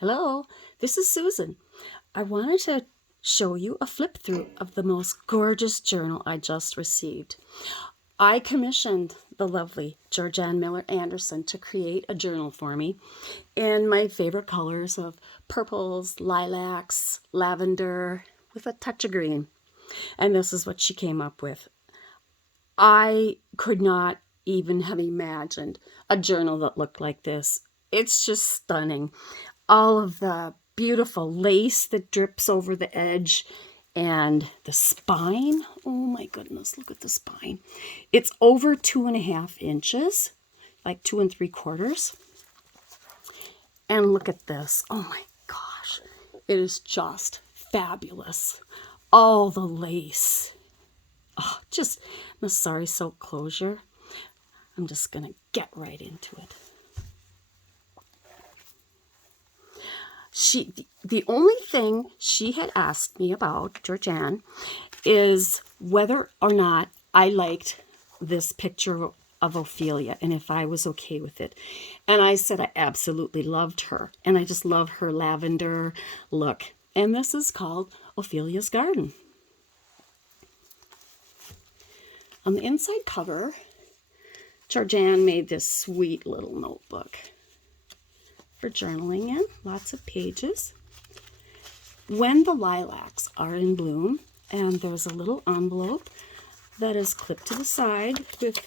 Hello, this is Susan. I wanted to show you a flip through of the most gorgeous journal I just received. I commissioned the lovely Georganne Miller Anderson to create a journal for me in my favorite colors of purples, lilacs, lavender, with a touch of green. And this is what she came up with. I could not even have imagined a journal that looked like this. It's just stunning. All of the beautiful lace that drips over the edge and the spine. Oh my goodness, look at the spine. It's over 2.5 inches, like 2 3/4. And look at this. Oh my gosh, it is just fabulous. All the lace. Oh, just Masari silk closure. I'm just gonna get right into it. The only thing she had asked me about, Georganne, is whether or not I liked this picture of Ophelia and if I was okay with it. And I said I absolutely loved her. And I just love her lavender look. And this is called Ophelia's Garden. On the inside cover, Georganne made this sweet little notebook for journaling in, lots of pages. When the lilacs are in bloom, and there's a little envelope that is clipped to the side with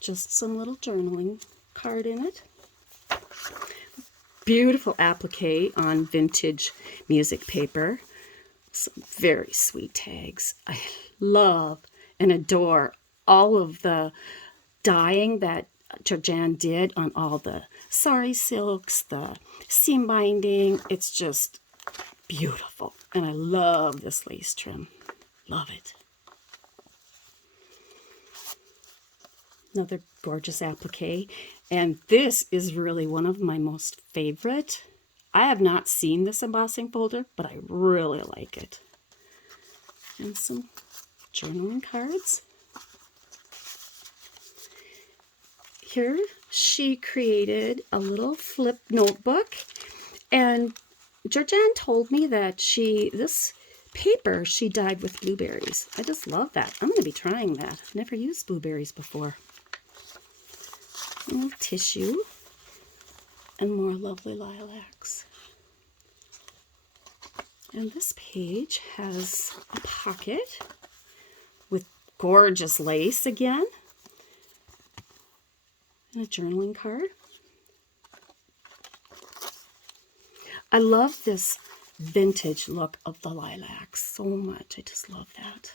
just some little journaling card in it. Beautiful applique on vintage music paper. Some very sweet tags. I love and adore all of the dyeing that Georganne did on all the sari silks, the seam binding. It's just beautiful. And I love this lace trim. Love it. Another gorgeous applique. And this is really one of my most favorite. I have not seen this embossing folder, but I really like it. And some journaling cards. Here she created a little flip notebook, and Georganne told me that this paper she dyed with blueberries. I just love that. I'm going to be trying that. I've never used blueberries before. A little tissue and more lovely lilacs. And this page has a pocket with gorgeous lace again. And a journaling card. I love this vintage look of the lilacs so much. I just love that.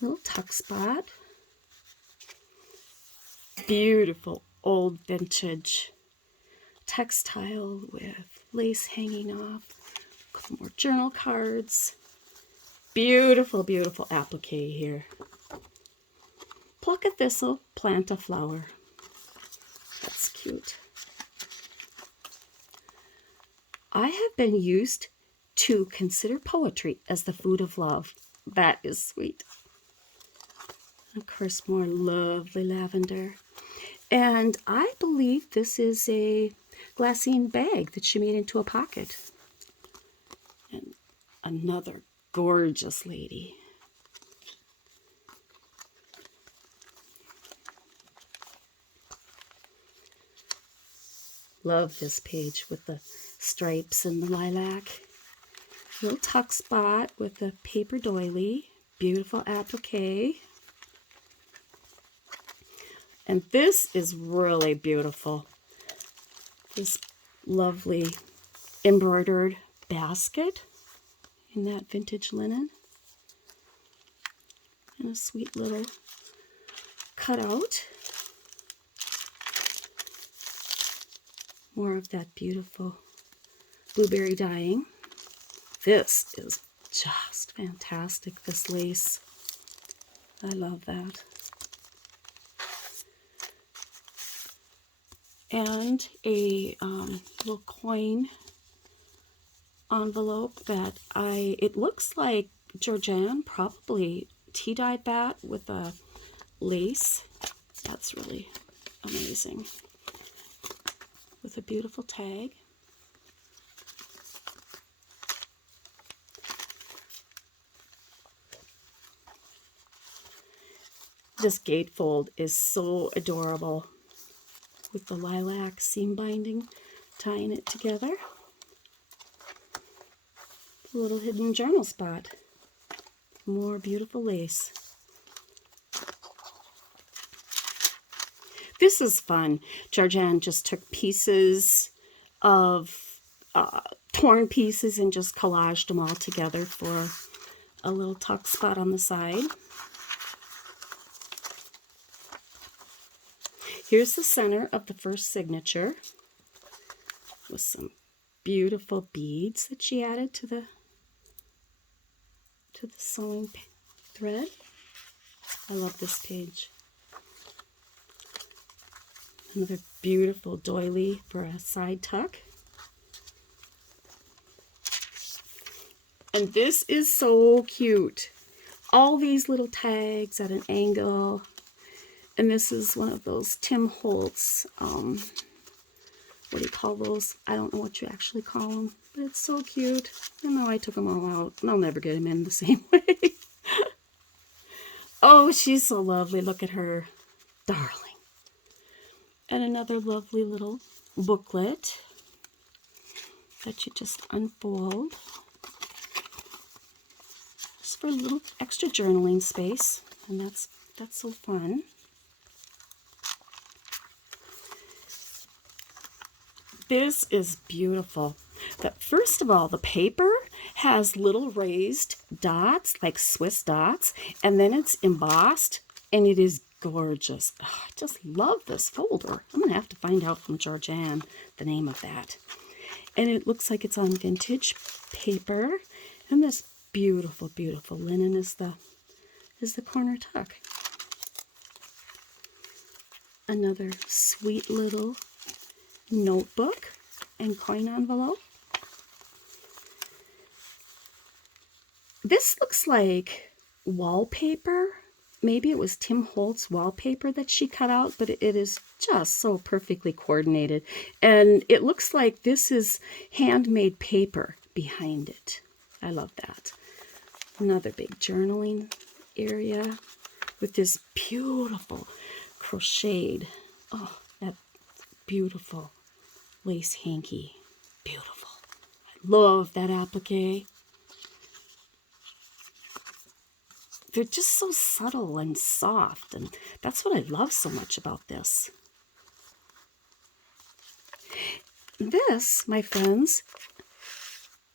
Little tuck spot. Beautiful old vintage textile with lace hanging off. A couple more journal cards. Beautiful, beautiful applique here. Pluck a thistle, plant a flower. That's cute. I have been used to consider poetry as the food of love. That is sweet. Of course, more lovely lavender. And I believe this is a glassine bag that she made into a pocket. And another gorgeous lady. Love this page with the stripes and the lilac. Little tuck spot with the paper doily. Beautiful applique. And this is really beautiful. This lovely embroidered basket in that vintage linen. And a sweet little cutout. More of that beautiful blueberry dyeing. This is just fantastic, this lace. I love that. And a little coin envelope that it looks like Georganne probably tea-dyed that with a lace. That's really amazing. With a beautiful tag. This gatefold is so adorable with the lilac seam binding, tying it together. A little hidden journal spot. More beautiful lace. This is fun. Georganne just took pieces of torn pieces and just collaged them all together for a little tuck spot on the side. Here's the center of the first signature with some beautiful beads that she added to the sewing thread. I love this page. Another beautiful doily for a side tuck. And this is so cute. All these little tags at an angle. And this is one of those Tim Holtz, what do you call those? I don't know what you actually call them, but it's so cute. I know I took them all out, and I'll never get them in the same way. Oh, she's so lovely. Look at her. Darling. And another lovely little booklet that you just unfold. Just for a little extra journaling space, and that's so fun. This is beautiful. But first of all, the paper has little raised dots, like Swiss dots, and then it's embossed, and it is gorgeous. Oh, I just love this folder. I'm going to have to find out from Georganne the name of that. And it looks like it's on vintage paper, and this beautiful, beautiful linen is the corner tuck. Another sweet little notebook and coin envelope. This looks like wallpaper. Maybe it was Tim Holtz wallpaper that she cut out, but it is just so perfectly coordinated. And it looks like this is handmade paper behind it. I love that. Another big journaling area with this beautiful crocheted, oh, that beautiful lace hanky. Beautiful. I love that applique. They're just so subtle and soft, and that's what I love so much about this. This, my friends,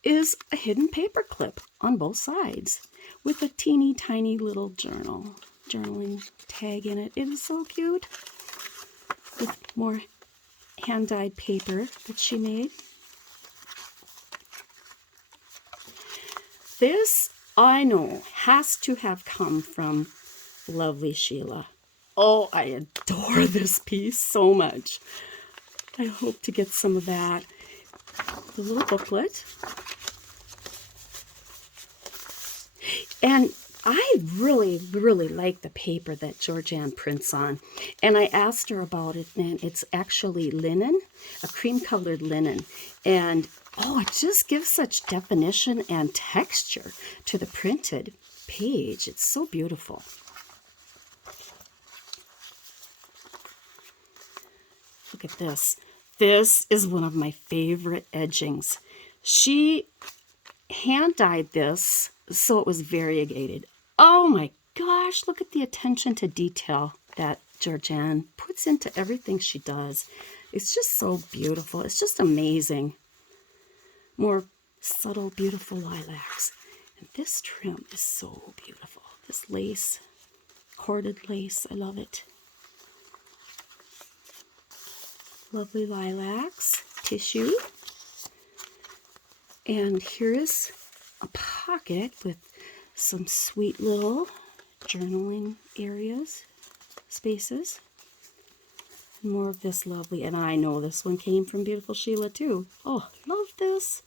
is a hidden paper clip on both sides with a teeny tiny little journaling tag in it. It is so cute, with more hand-dyed paper that she made. This, I know, has to have come from lovely Sheila. Oh, I adore this piece so much. I hope to get some of that. The little booklet. And I really, really like the paper that Georganne prints on. And I asked her about it, and it's actually linen, a cream-colored linen. And oh, it just gives such definition and texture to the printed page. It's so beautiful. Look at this. This is one of my favorite edgings. She hand-dyed this so it was variegated. Oh my gosh, look at the attention to detail that Georganne puts into everything she does. It's just so beautiful. It's just amazing. More subtle, beautiful lilacs. And this trim is so beautiful. This lace, corded lace, I love it. Lovely lilacs, tissue. And here is a pocket with some sweet little journaling areas, spaces. And more of this lovely, and I know this one came from beautiful Sheila too. Oh, love this.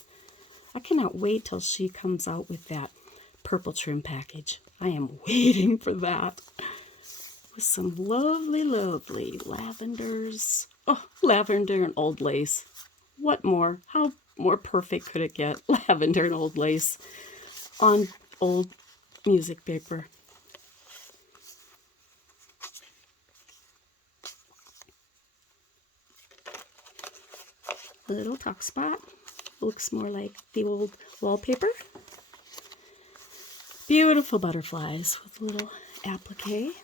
I cannot wait till she comes out with that purple trim package. I am waiting for that. With some lovely, lovely lavenders. Oh, lavender and old lace. What more? How more perfect could it get? Lavender and old lace on old music paper. little tuck spot. Looks more like the old wallpaper. Beautiful butterflies with a little applique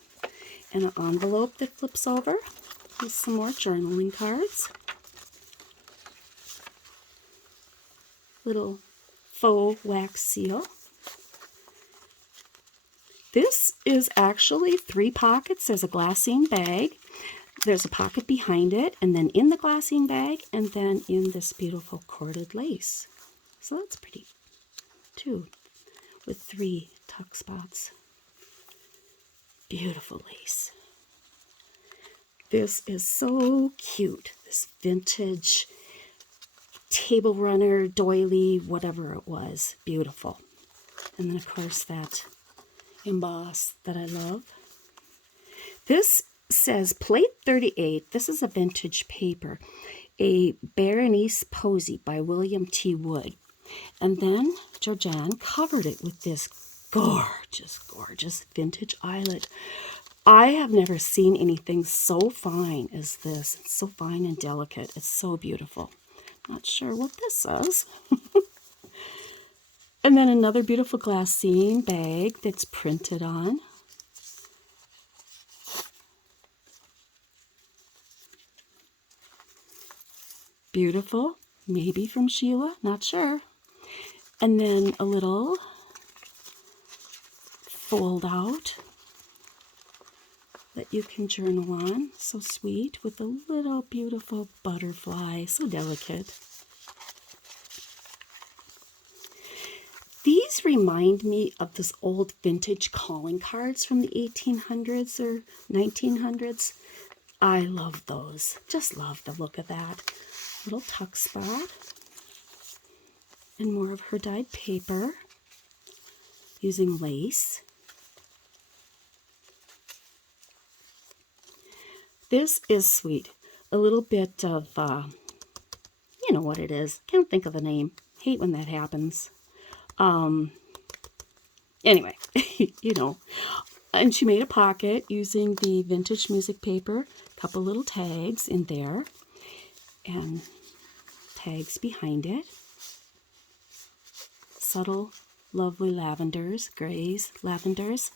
and an envelope that flips over with some more journaling cards. Little faux wax seal. This is actually 3 pockets. There's a glassine bag. There's a pocket behind it, and then in the glassine bag, and then in this beautiful corded lace. So that's pretty, too, with 3 tuck spots. Beautiful lace. This is so cute. This vintage table runner, doily, whatever it was. Beautiful. And then, of course, that emboss that I love. This says plate 38. This is a vintage paper, a Berenice Posey by William T. Wood. And then Georganne covered it with this gorgeous, gorgeous vintage eyelet. I have never seen anything so fine as this. It's so fine and delicate. It's so beautiful. Not sure what this says. And then another beautiful glassine bag that's printed on. Beautiful, maybe from Sheila, not sure. And then a little fold out that you can journal on. So sweet, with a little beautiful butterfly, so delicate. These remind me of this old vintage calling cards from the 1800s or 1900s. I love those. Just love the look of that. Little tuck spot. And more of her dyed paper using lace. This is sweet. A little bit of, you know what it is. Can't think of the name. Hate when that happens. Anyway, you know. And she made a pocket using the vintage music paper. A couple little tags in there. And tags behind it. Subtle, lovely lavenders, grays, lavenders.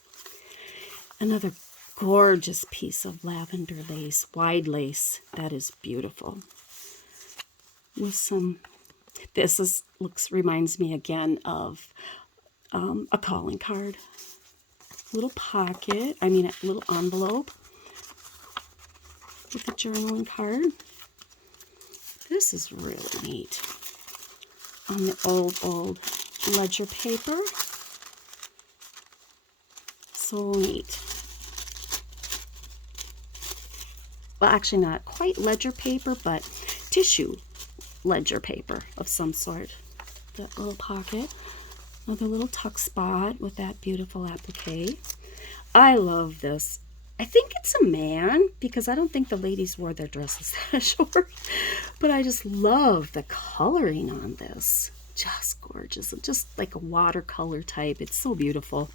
Another gorgeous piece of lavender lace, wide lace. That is beautiful. With some, reminds me again of a calling card. Little pocket, a little envelope with a journaling card. This is really neat. On the old ledger paper. So neat. Well, actually not quite ledger paper, but tissue ledger paper of some sort. That little pocket. Another little tuck spot with that beautiful applique. I love this. I think it's a man, because I don't think the ladies wore their dresses that short. But I just love the coloring on this. Just gorgeous. Just like a watercolor type. It's so beautiful.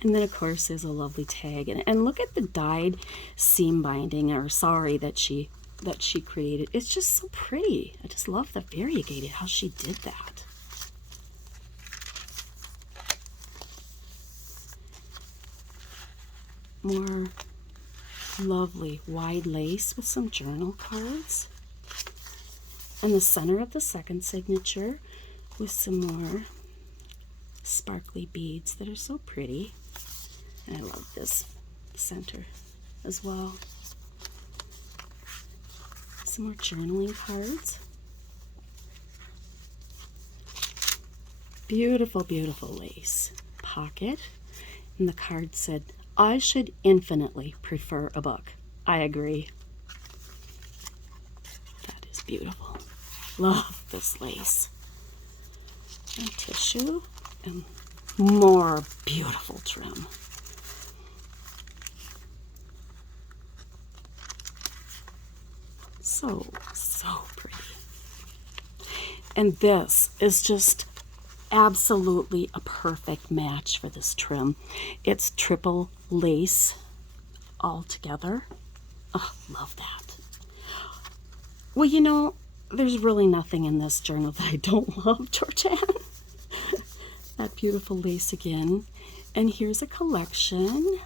And then, of course, there's a lovely tag. And look at the dyed seam binding, or sari that she created. It's just so pretty. I just love the variegated, how she did that. More lovely wide lace with some journal cards. And the center of the second signature with some more sparkly beads that are so pretty. And I love this center as well. Some more journaling cards. Beautiful, beautiful lace pocket. And the card said, I should infinitely prefer a book. I agree. That is beautiful. Love this lace. And tissue and more beautiful trim. So pretty. And this is just absolutely a perfect match for this trim. It's triple lace all together. Oh, love that. Well, you know, there's really nothing in this journal that I don't love, Georganne. That beautiful lace again. And here's a collection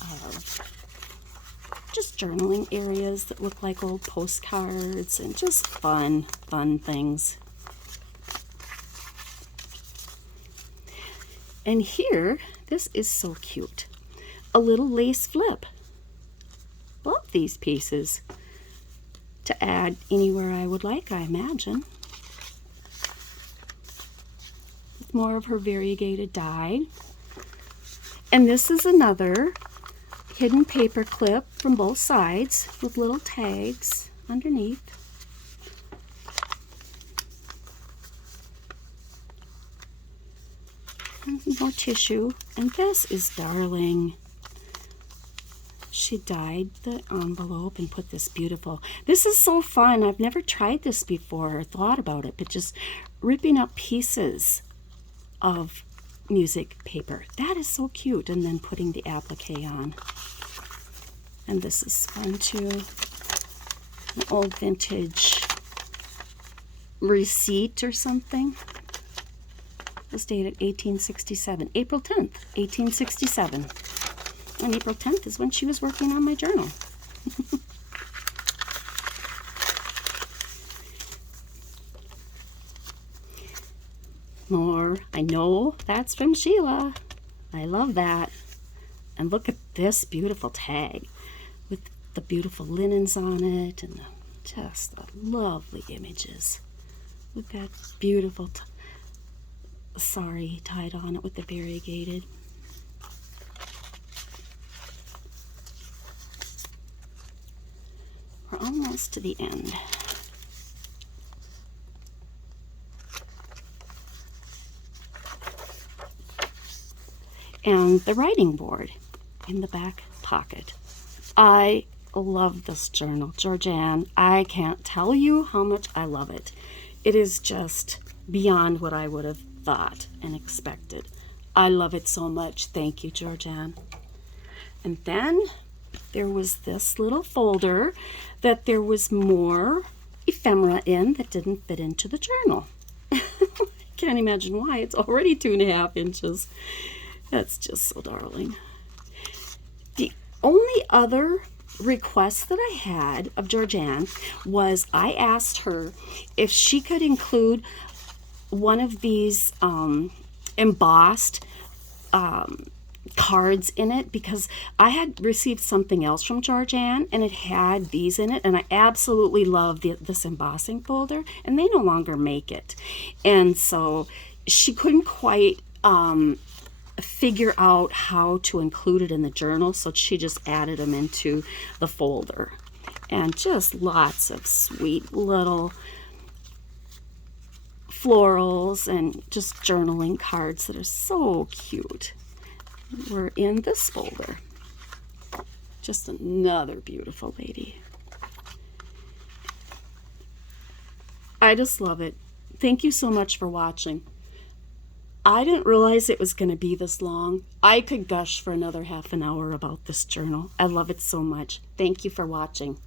of just journaling areas that look like old postcards and just fun things. And here, this is so cute. A little lace flip. Love these pieces to add anywhere I would like, I imagine. With more of her variegated dye. And this is another hidden paper clip from both sides with little tags underneath. And more tissue. And this is darling. She dyed the envelope and put this beautiful. This is so fun. I've never tried this before or thought about it, but just ripping up pieces of music paper. That is so cute. And then putting the applique on. And this is fun too. An old vintage receipt or something. It was dated 1867, April 10th, 1867. And April 10th is when she was working on my journal. More. I know that's from Sheila. I love that. And look at this beautiful tag with the beautiful linens on it and just the lovely images with that beautiful sari tied on it with the variegated. We're almost to the end. And the writing board in the back pocket. I love this journal, Georganne. I can't tell you how much I love it. It is just beyond what I would have thought and expected. I love it so much. Thank you, Georganne. And then there was this little folder that there was more ephemera in that didn't fit into the journal. Can't imagine why. It's already 2.5 inches. That's just so darling. The only other request that I had of Georganne was I asked her if she could include one of these embossed cards in it, because I had received something else from Georganne and it had these in it, and I absolutely love this embossing folder, and they no longer make it. And so she couldn't quite figure out how to include it in the journal, so she just added them into the folder. And just lots of sweet little florals and just journaling cards that are so cute were in this folder. Just another beautiful lady. I just love it. Thank you so much for watching. I didn't realize it was going to be this long. I could gush for another half an hour about this journal. I love it so much. Thank you for watching.